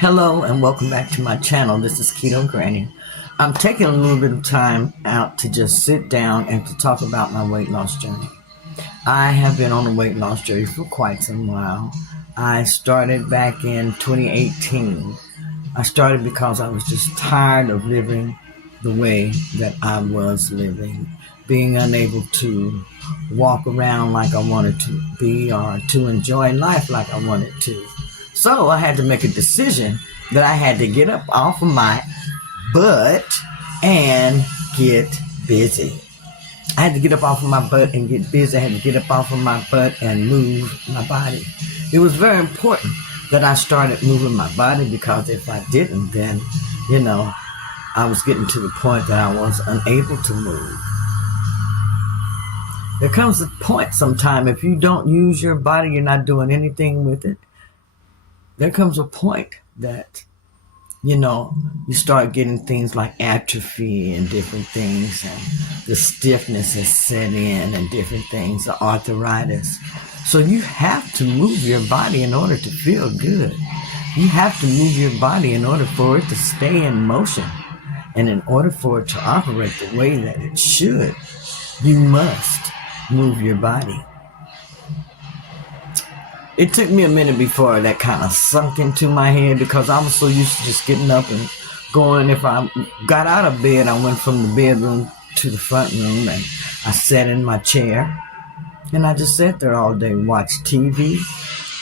Hello and welcome back to my channel. This is Keto Granny. I'm taking a little bit of time out to just sit down and to talk about my weight loss journey. I have been on a weight loss journey for quite some while. I started back in 2018. I started because I was just tired of living the way that I was living, being unable to walk around like I wanted to be or to enjoy life like I wanted to. So I had to make a decision that I had to get up off of my butt and get busy. I had to get up off of my butt and get busy. I had to get up off of my butt and move my body. It was very important that I started moving my body because if I didn't, then, I was getting to the point that I was unable to move. There comes a point sometime if you don't use your body, you're not doing anything with it. There comes a point that, you start getting things like atrophy and different things, and the stiffness is set in and different things, the arthritis. So you have to move your body in order to feel good. You have to move your body in order for it to stay in motion. And in order for it to operate the way that it should, you must move your body. It took me a minute before that kind of sunk into my head because I was so used to just getting up and going. If I got out of bed, I went from the bedroom to the front room and I sat in my chair and I just sat there all day, watched TV.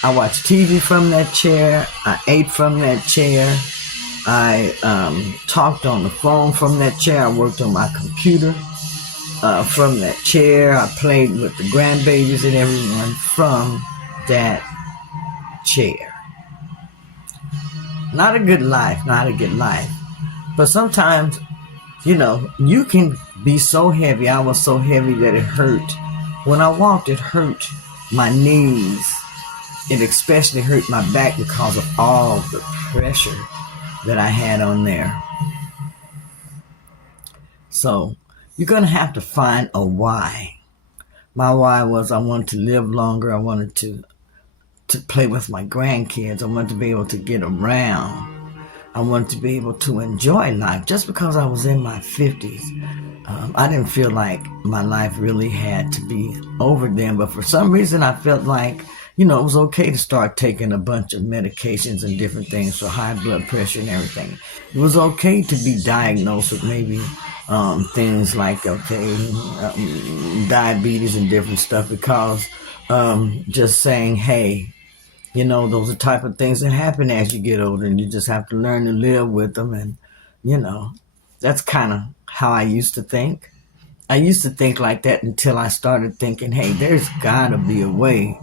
I watched TV from that chair. I ate from that chair. I talked on the phone from that chair. I worked on my computer from that chair. I played with the grandbabies and everyone from that chair. Not a good life. But sometimes, you can be so heavy. I was so heavy that it hurt. When I walked, it hurt my knees. It especially hurt my back because of all the pressure that I had on there. So you're going to have to find a why. My why was I wanted to live longer. I wanted to play with my grandkids. I wanted to be able to get around. I wanted to be able to enjoy life. Just because I was in my 50s, I didn't feel like my life really had to be over then. But for some reason, I felt like, it was okay to start taking a bunch of medications and different things for high blood pressure and everything. It was okay to be diagnosed with maybe things like, diabetes and different stuff because just saying, hey, those are the type of things that happen as you get older and you just have to learn to live with them. And, that's kind of how I used to think. I used to think like that until I started thinking, hey, there's got to be a way.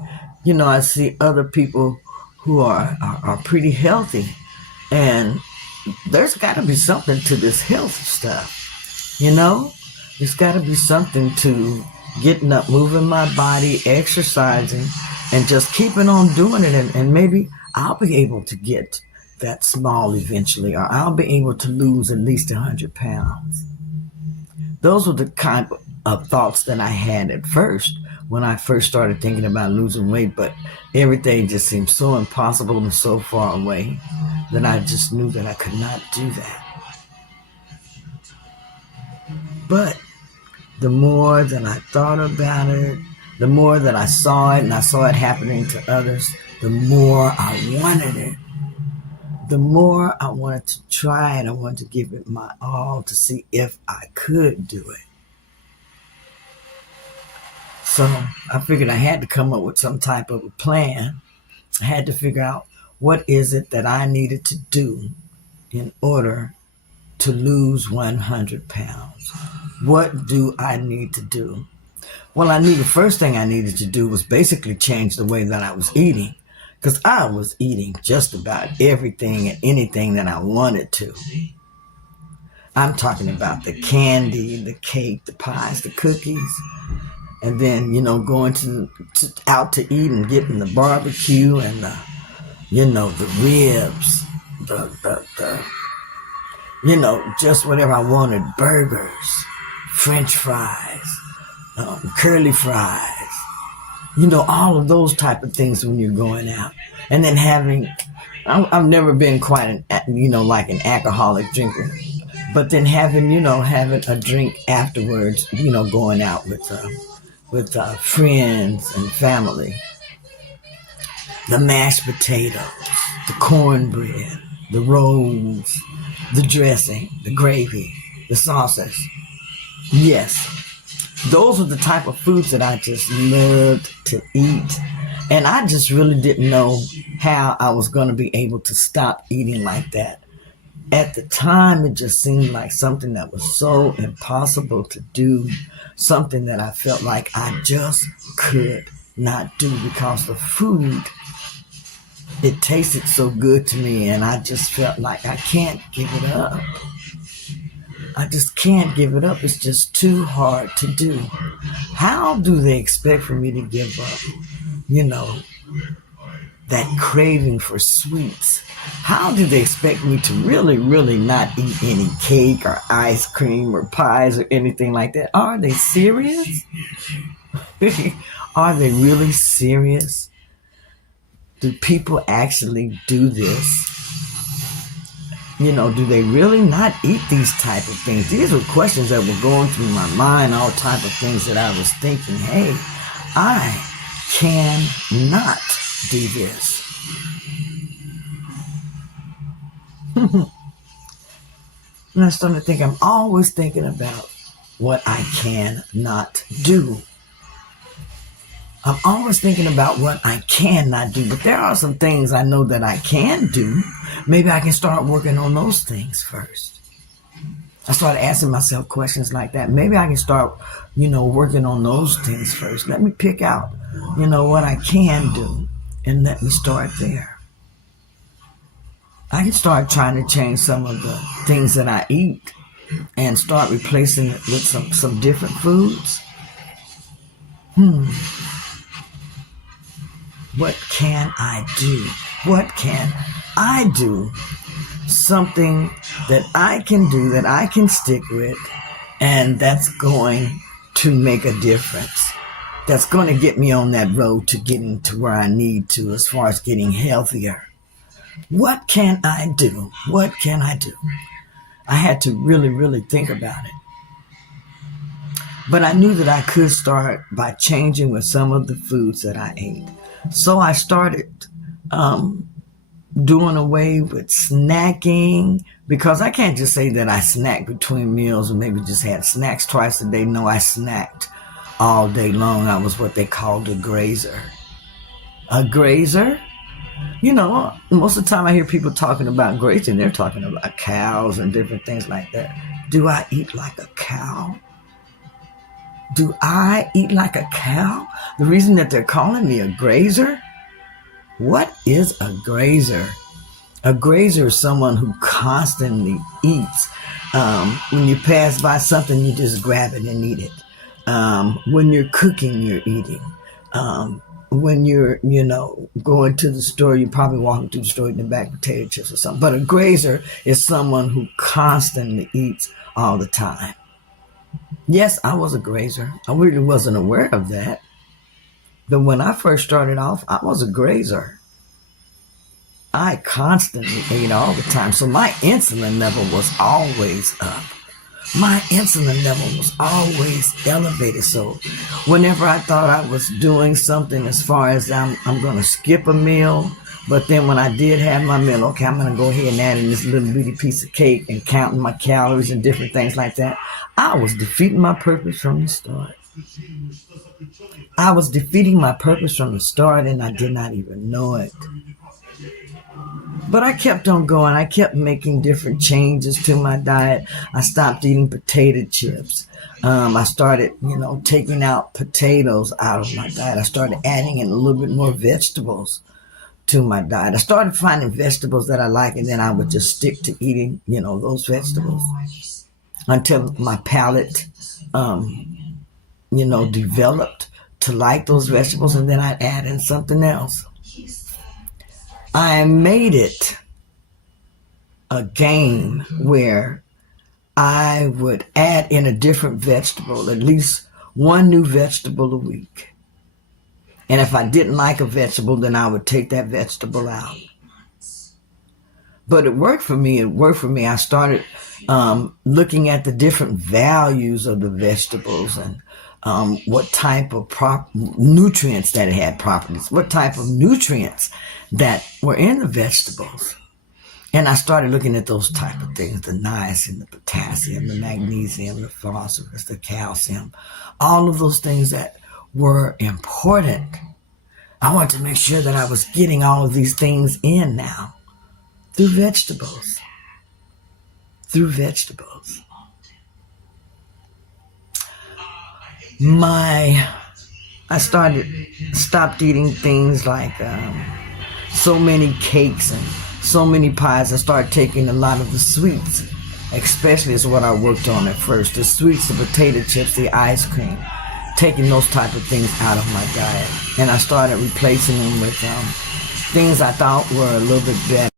I see other people who are pretty healthy and there's got to be something to this health stuff. There's got to be something to getting up, moving my body, exercising, and just keeping on doing it. And maybe I'll be able to get that small eventually, or I'll be able to lose at least 100 pounds. Those were the kind of thoughts that I had at first when I first started thinking about losing weight, but everything just seemed so impossible and so far away that I just knew that I could not do that. But the more that I thought about it, the more that I saw it and I saw it happening to others, the more I wanted it. The more I wanted to try it, I wanted to give it my all to see if I could do it. So I figured I had to come up with some type of a plan. I had to figure out what is it that I needed to do in order to lose 100 pounds. What do I need to do? Well, I knew the first thing I needed to do was basically change the way that I was eating, because I was eating just about everything and anything that I wanted to. I'm talking about the candy, the cake, the pies, the cookies, and then, going out to eat and getting the barbecue and the ribs, just whatever I wanted, burgers, French fries, curly fries, all of those type of things when you're going out. And then having I've never been quite like an alcoholic drinker. But then having a drink afterwards, going out with friends and family, the mashed potatoes, the cornbread, the rolls, the dressing, the gravy, the sauces. Yes, those are the type of foods that I just loved to eat. And I just really didn't know how I was going to be able to stop eating like that. At the time, it just seemed like something that was so impossible to do, something that I felt like I just could not do because the food, it tasted so good to me, and I just felt like I can't give it up. I just can't give it up. It's just too hard to do. How do they expect for me to give up, that craving for sweets? How do they expect me to really, really not eat any cake or ice cream or pies or anything like that? Are they serious? Are they really serious? Do people actually do this? Do they really not eat these type of things? These were questions that were going through my mind, all type of things that I was thinking, hey, I cannot do this. And I started to think, I'm always thinking about what I cannot do. I'm always thinking about what I cannot do. But there are some things I know that I can do. Maybe I can start working on those things first. I started asking myself questions like that. Maybe I can start, working on those things first. Let me pick out, what I can do, and let me start there. I can start trying to change some of the things that I eat and start replacing it with some different foods. What can I do? What can I do? Something that I can do, that I can stick with, and that's going to make a difference. That's going to get me on that road to getting to where I need to as far as getting healthier. What can I do? What can I do? I had to really, really think about it. But I knew that I could start by changing with some of the foods that I ate. So I started doing away with snacking, because I can't just say that I snacked between meals or maybe just had snacks twice a day. No, I snacked all day long. I was what they called a grazer. A grazer? Most of the time I hear people talking about grazing, they're talking about cows and different things like that. Do I eat like a cow? Do I eat like a cow? The reason that they're calling me a grazer? What is a grazer? A grazer is someone who constantly eats. When you pass by something, you just grab it and eat it. When you're cooking, you're eating. When you're, going to the store, you're probably walking through the store eating back potato chips or something. But a grazer is someone who constantly eats all the time. Yes, I was a grazer. I really wasn't aware of that. But when I first started off, I was a grazer. I constantly ate all the time. So my insulin level was always up. My insulin level was always elevated. So whenever I thought I was doing something as far as I'm going to skip a meal, but then when I did have my meal, okay, I'm going to go ahead and add in this little bitty piece of cake and counting my calories and different things like that, I was defeating my purpose from the start. I was defeating my purpose from the start, and I did not even know it. But I kept on going. I kept making different changes to my diet. I stopped eating potato chips. I started, taking out potatoes out of my diet. I started adding in a little bit more vegetables to my diet. I started finding vegetables that I like, and then I would just stick to eating, those vegetables until my palate, developed to like those vegetables, and then I'd add in something else. I made it a game where I would add in a different vegetable, at least one new vegetable a week. And if I didn't like a vegetable, then I would take that vegetable out. But it worked for me. It worked for me. I started looking at the different values of the vegetables and what type of nutrients that it had properties, what type of nutrients that were in the vegetables. And I started looking at those type of things, the niacin, the potassium, the magnesium, the phosphorus, the calcium, all of those things that were important. I wanted to make sure that I was getting all of these things in now through vegetables. Through vegetables. I stopped eating things like so many cakes and so many pies. I started taking a lot of the sweets, especially is what I worked on at first. The sweets, the potato chips, the ice cream, taking those type of things out of my diet. And I started replacing them with things I thought were a little bit better.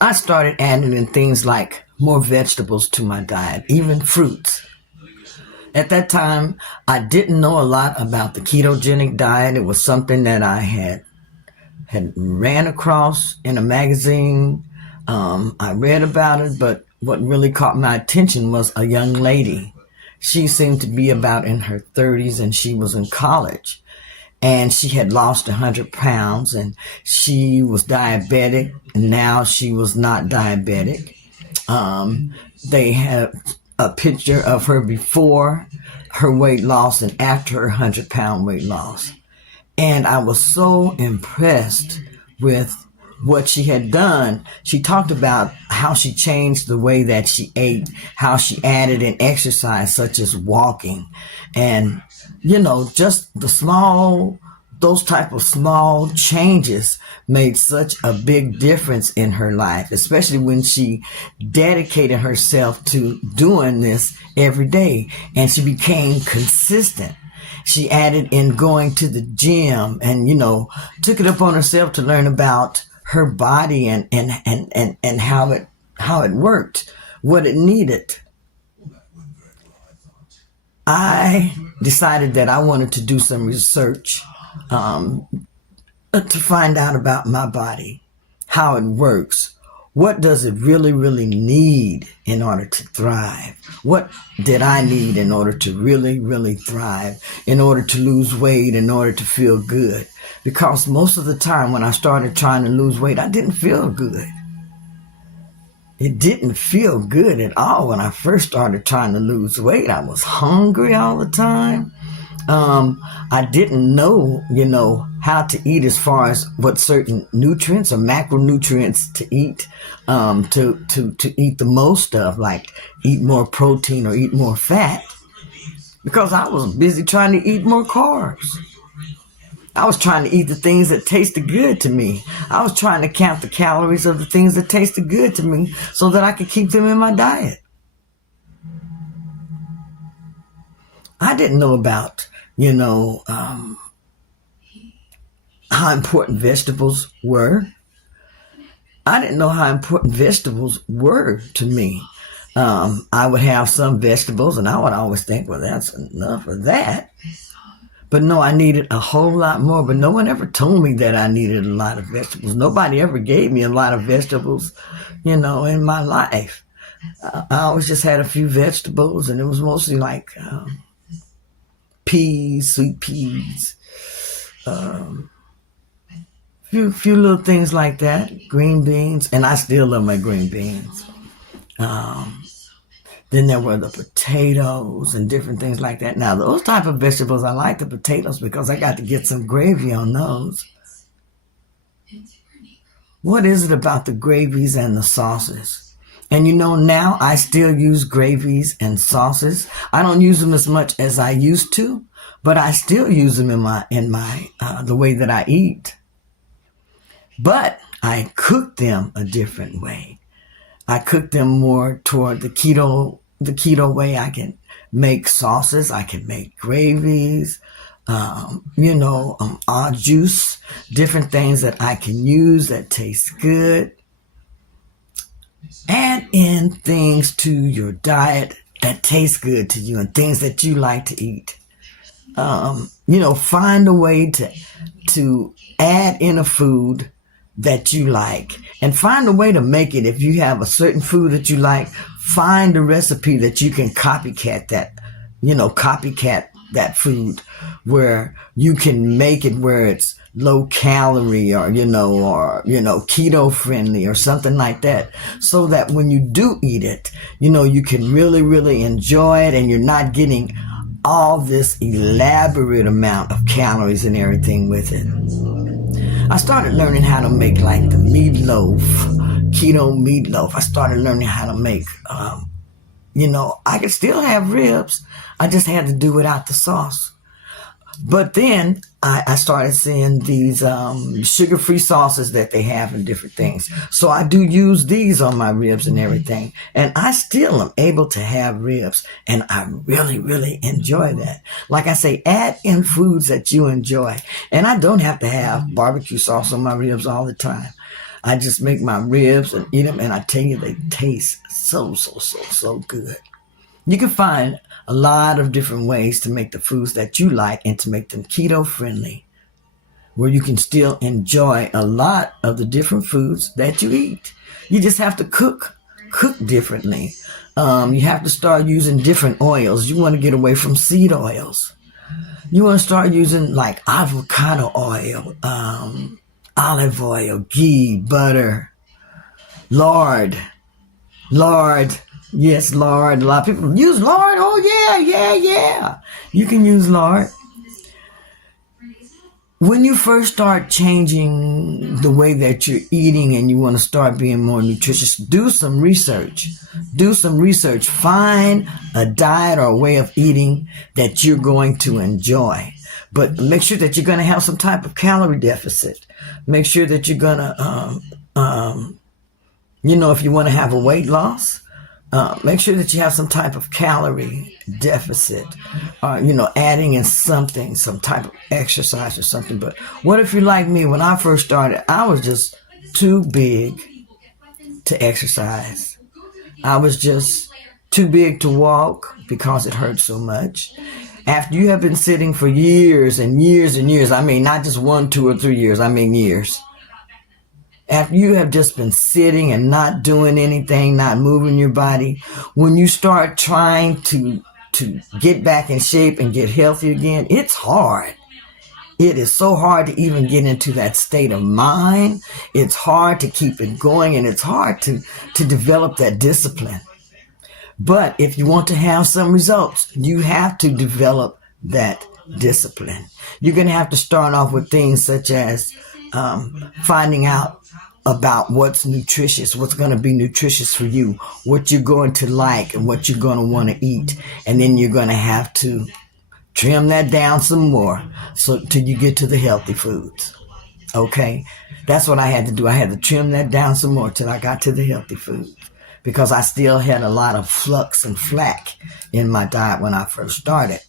I started adding in things like more vegetables to my diet, even fruits. At that time, I didn't know a lot about the ketogenic diet. It was something that I had ran across in a magazine. I read about it, but what really caught my attention was a young lady. She seemed to be about in her 30s, and she was in college. And she had lost 100 pounds, and she was diabetic, and now she was not diabetic. They had a picture of her before her weight loss and after her 100-pound weight loss. And I was so impressed with what she had done. She talked about how she changed the way that she ate, how she added in exercise, such as walking. And, just those type of small changes made such a big difference in her life, especially when she dedicated herself to doing this every day and she became consistent. She added in going to the gym and, took it upon herself to learn about her body and how it worked, what it needed. I decided that I wanted to do some research to find out about my body, how it works. What does it really, really need in order to thrive? What did I need in order to really, really thrive, in order to lose weight, in order to feel good? Because most of the time when I started trying to lose weight, I didn't feel good. It didn't feel good at all when I first started trying to lose weight. I was hungry all the time. I didn't know, how to eat as far as what certain nutrients or macronutrients to eat, to eat the most of, like eat more protein or eat more fat, because I was busy trying to eat more carbs. I was trying to eat the things that tasted good to me. I was trying to count the calories of the things that tasted good to me so that I could keep them in my diet. I didn't know about, how important vegetables were. I didn't know how important vegetables were to me. I would have some vegetables and I would always think, well, that's enough of that. But no, I needed a whole lot more. But no one ever told me that I needed a lot of vegetables. Nobody ever gave me a lot of vegetables, in my life. I always just had a few vegetables, and it was mostly like peas, sweet peas, few little things like that, green beans, and I still love my green beans. Then there were the potatoes and different things like that. Now, those type of vegetables, I like the potatoes because I got to get some gravy on those. What is it about the gravies and the sauces? And now I still use gravies and sauces. I don't use them as much as I used to, but I still use them in my the way that I eat. But I cook them a different way. I cook them more toward the keto way. I can make sauces. I can make gravies, au juice, different things that I can use that taste good. Add in things to your diet that taste good to you and things that you like to eat. Find a way to add in a food that you like and find a way to make it. If you have a certain food that you like, find a recipe that you can copycat that food, where you can make it where it's low calorie or keto friendly or something like that, so that when you do eat it, you can really, really enjoy it, and you're not getting all this elaborate amount of calories and everything with it. I started learning how to make like the meatloaf, keto meatloaf. I started learning how to make, I could still have ribs. I just had to do without the sauce. But then I started seeing these sugar-free sauces that they have in different things. So I do use these on my ribs and everything. And I still am able to have ribs. And I really, really enjoy that. Like I say, add in foods that you enjoy. And I don't have to have barbecue sauce on my ribs all the time. I just make my ribs and eat them. And I tell you, they taste so, so, so, so good. You can find a lot of different ways to make the foods that you like and to make them keto friendly, where you can still enjoy a lot of the different foods that you eat. You just have to cook differently. You have to start using different oils. You want to get away from seed oils. You want to start using like avocado oil, olive oil, ghee, butter, lard. Yes, lard. A lot of people use lard. Oh, yeah. You can use lard. When you first start changing the way that you're eating and you want to start being more nutritious, do some research. Find a diet or a way of eating that you're going to enjoy. But make sure that you're going to have some type of calorie deficit. Make sure that you're going to, if you want to have a weight loss, make sure that you have some type of calorie deficit, adding in something, some type of exercise or something. But what if you're like me? When I first started, I was just too big to exercise. I was just too big to walk because it hurt so much. After you have been sitting for years and years and years, I mean, not just 1, 2, or 3 years, I mean years. After you have just been sitting and not doing anything, not moving your body, when you start trying to get back in shape and get healthy again, it's hard. It is so hard to even get into that state of mind. It's hard to keep it going, and it's hard to develop that discipline. But if you want to have some results, you have to develop that discipline. You're going to have to start off with things such as finding out about what's nutritious, what's going to be nutritious for you, what you're going to like and what you're going to want to eat. And then you're going to have to trim that down some more till you get to the healthy foods. Okay? That's what I had to do. I had to trim that down some more till I got to the healthy foods, because I still had a lot of flux and flack in my diet when I first started.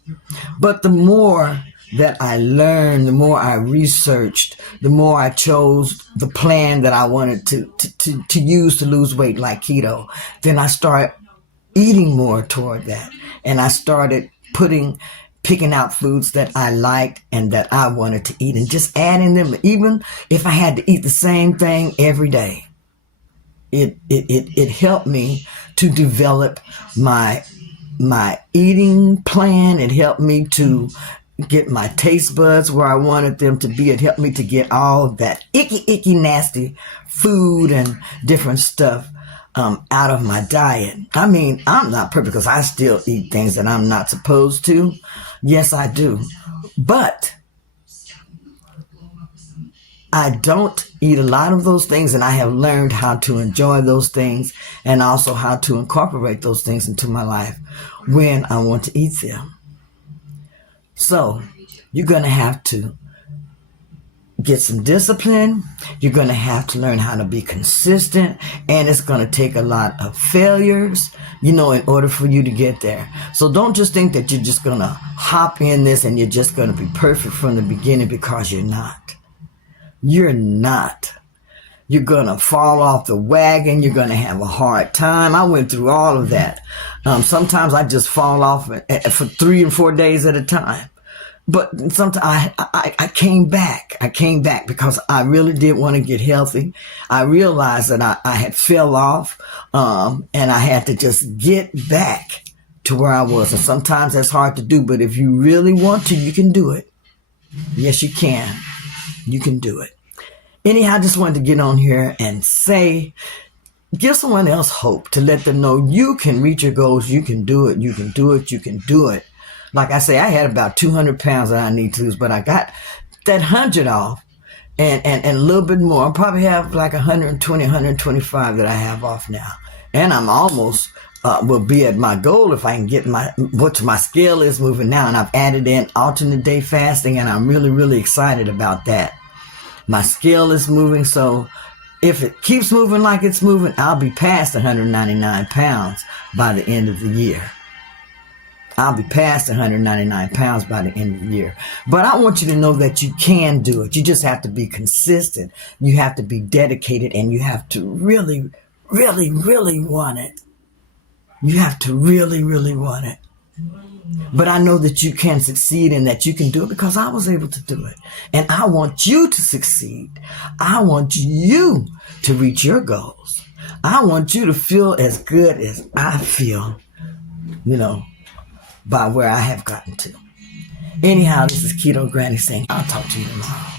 But the more that I learned, the more I researched, the more I chose the plan that I wanted to use to lose weight, like keto. Then I started eating more toward that. And I started picking out foods that I liked and that I wanted to eat, and just adding them, even if I had to eat the same thing every day. It helped me to develop my eating plan. It helped me to get my taste buds where I wanted them to be. It helped me to get all that icky, nasty food and different stuff out of my diet. I mean, I'm not perfect because I still eat things that I'm not supposed to. Yes, I do. But I don't eat a lot of those things, and I have learned how to enjoy those things and also how to incorporate those things into my life when I want to eat them. So you're going to have to get some discipline. You're going to have to learn how to be consistent, and it's going to take a lot of failures, in order for you to get there. So don't just think that you're just going to hop in this and you're just going to be perfect from the beginning, because you're not. You're not. You're going to fall off the wagon. You're going to have a hard time. I went through all of that. Sometimes I just fall off for 3 and 4 days at a time. but sometimes I came back. I came back because I really did want to get healthy. I realized that I had fell off, and I had to just get back to where I was. And sometimes that's hard to do, but if you really want to, you can do it. Yes, you can. You can do it. Anyhow, I just wanted to get on here and say, give someone else hope, to let them know you can reach your goals. You can do it. You can do it. You can do it. Like I say, I had about 200 pounds that I need to lose, but I got that 100 off and a little bit more. I probably have like 120, 125 that I have off now. And I'm almost will be at my goal if I can get my scale is moving now. And I've added in alternate day fasting, and I'm really, really excited about that. My scale is moving, so if it keeps moving like it's moving, I'll be past 199 pounds by the end of the year. I'll be past 199 pounds by the end of the year. But I want you to know that you can do it. You just have to be consistent. You have to be dedicated, and you have to really, really, really want it. You have to really, really want it. But I know that you can succeed and that you can do it because I was able to do it. And I want you to succeed. I want you to reach your goals. I want you to feel as good as I feel, by where I have gotten to. Anyhow, this is Keto Granny saying, I'll talk to you tomorrow.